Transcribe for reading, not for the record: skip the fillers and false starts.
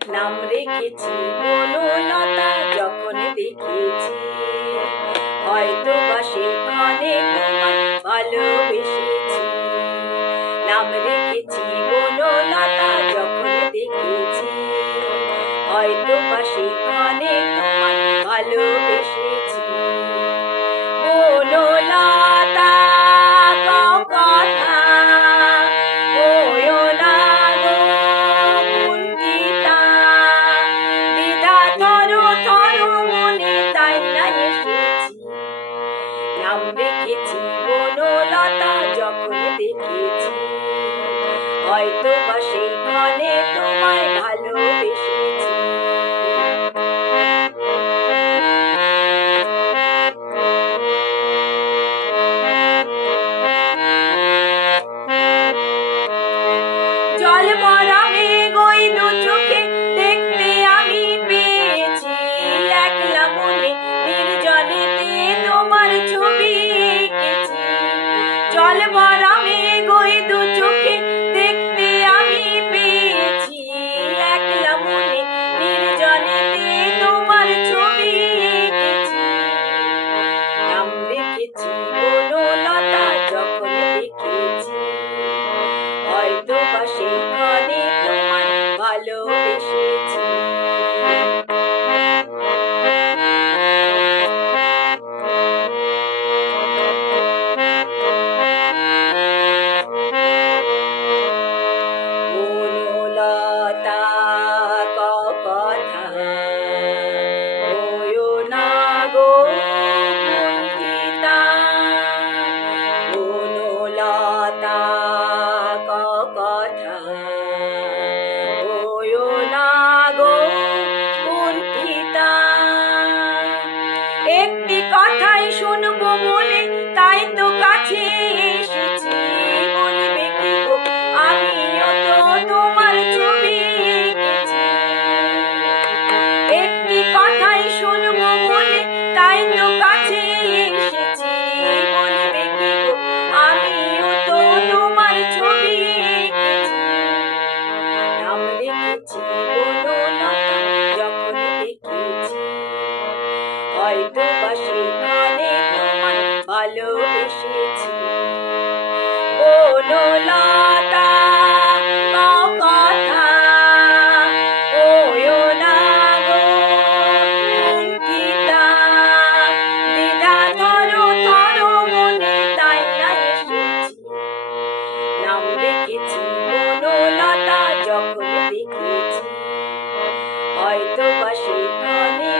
নাম রেখেছি বনলতা যখন দেখেছি, হয়তো বা সেখানে তোমায় ভালোবেসেছি। নাম রেখেছি বনলতা যখন দেখেছি, হয়তো বা সেখানে তোমায় ভালোবেসেছি। বনলতা কথা হয়ো না গো কুণ্ঠিতা, দ্বিধা থর মনে তাই না এসেছি। নাম রেখেছি বনলতা যখন দেখেছি, হয়তো বা সেইখানে তোমায় ভালোবেসেছি। জল ভরা মেঘ ওই দু চোখে দেখতে আমি পেয়েছি, একলা মনে নির্জনেতে তোমার ছবি এঁকেছি। জল ভরা মেঘ ওই দু চোখে দেখতে আমি পেয়েছি, একলা মনে নির্জনেতে তোমার ছবি এঁকেছি। নাম রেখেছি বনলতা যখন দেখেছি, হয়তো বা সেখানে তোমায় ভালোবেসেছি। বনলতা কথা হয়ো না গো কুণ্ঠিতা, বনলতা কথা হয়ো না গো কুণ্ঠিতা। একটি কথাই শুনবো বলে তাই তো কাছে এসেছি, বলবে কি গো আমিও তো তোমার ছবি এঁকেছি। একটি কথাই শুনবো বলে তাই তো কাছে এসেছি, বলবে কি গো আমিও তো তোমার ছবি এঁকেছি। নাম রেখেছি বনলতা যখন দেখেছি, হয়তো বা সেখানে তোমায় ভালোবেসেছি। বনলতা কথা হয়ো না গো কুণ্ঠিতা, দ্বিধা থর মনে তাই না এসেছি। নাম রেখেছি বনলতা যখন দেখেছি, হয়তো বা সেখানে